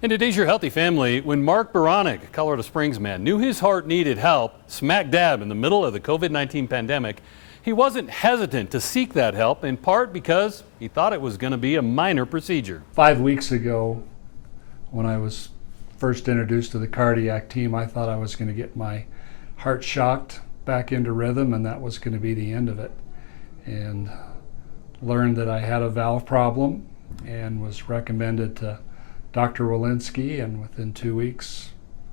In today's Your Healthy Family, when Mark Baronic, a Colorado Springs man, knew his heart needed help smack dab in the middle of the COVID-19 pandemic, he wasn't hesitant to seek that help, in part because he thought it was going to be a minor procedure. 5 weeks ago, when I was first introduced to the cardiac team, I thought I was going to get my heart shocked back into rhythm, and that was going to be the end of it. And learned that I had a valve problem and was recommended to Dr. Walinsky, and within 2 weeks,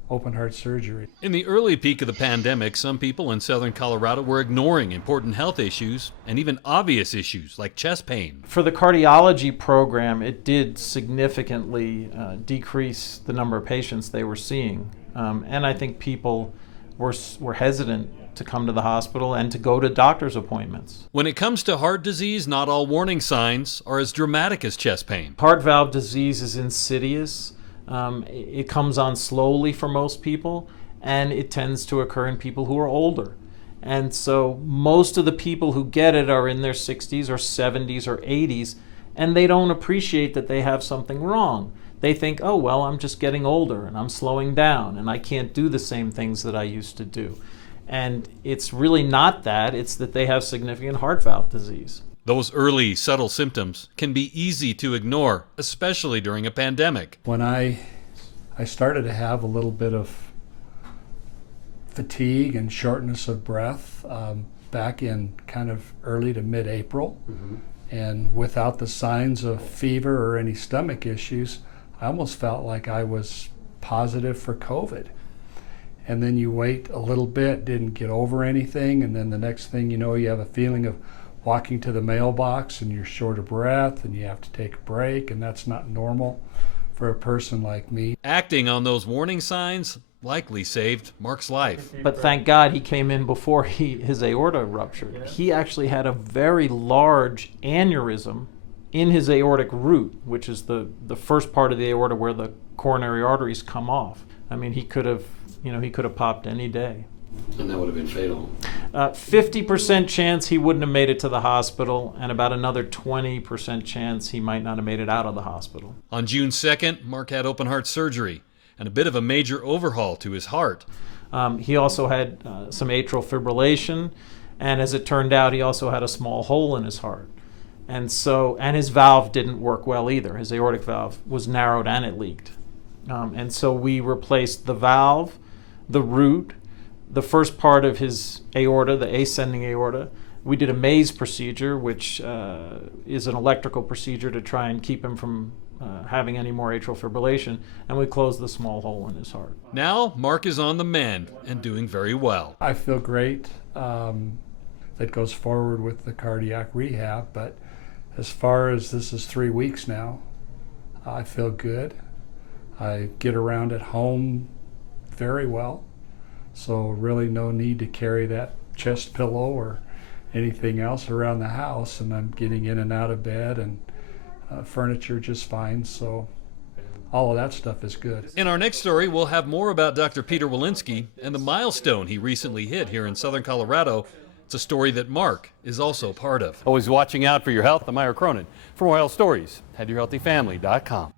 open heart surgery. In the early peak of the pandemic, some people in southern Colorado were ignoring important health issues and even obvious issues like chest pain. For the cardiology program, it did significantly decrease the number of patients they were seeing. And I think people were hesitant to come to the hospital and to go to doctor's appointments. When it comes to heart disease, not all warning signs are as dramatic as chest pain. Heart valve disease is insidious. It comes on slowly for most people, and it tends to occur in people who are older. And so most of the people who get it are in their 60s or 70s or 80s, and they don't appreciate that they have something wrong. They think, oh, well, I'm just getting older and I'm slowing down and I can't do the same things that I used to do. And it's really not that, it's that they have significant heart valve disease. Those early subtle symptoms can be easy to ignore, especially during a pandemic. When I started to have a little bit of fatigue and shortness of breath back in kind of early to mid-April, and without the signs of fever or any stomach issues, I almost felt like I was positive for COVID. And then you wait a little bit, didn't get over anything, and then the next thing you know, you have a feeling of walking to the mailbox and you're short of breath and you have to take a break, and that's not normal for a person like me. Acting on those warning signs likely saved Mark's life. But thank God he came in before his aorta ruptured. He actually had a very large aneurysm in his aortic root, which is the first part of the aorta where the coronary arteries come off. I mean, he could have popped any day. And that would have been fatal. 50% chance he wouldn't have made it to the hospital, and about another 20% chance he might not have made it out of the hospital. On June 2nd, Mark had open heart surgery and a bit of a major overhaul to his heart. He also had some atrial fibrillation, and as it turned out, he also had a small hole in his heart. And his valve didn't work well either. His aortic valve was narrowed and it leaked. And so we replaced the valve, the root, the first part of his aorta, the ascending aorta. We did a maze procedure, which is an electrical procedure to try and keep him from having any more atrial fibrillation, and we closed the small hole in his heart. Now, Mark is on the mend and doing very well. I feel great. That goes forward with the cardiac rehab, but as far as this is 3 weeks now, I feel good. I get around at home very well, so really no need to carry that chest pillow or anything else around the house, and I'm getting in and out of bed and furniture just fine, so all of that stuff is good. In our next story, we'll have more about Dr. Peter Walinsky and the milestone he recently hit here in southern Colorado. It's a story that Mark is also part of. Always watching out for your health. I'm Ira Cronin. For more health stories, head to yourhealthyfamily.com.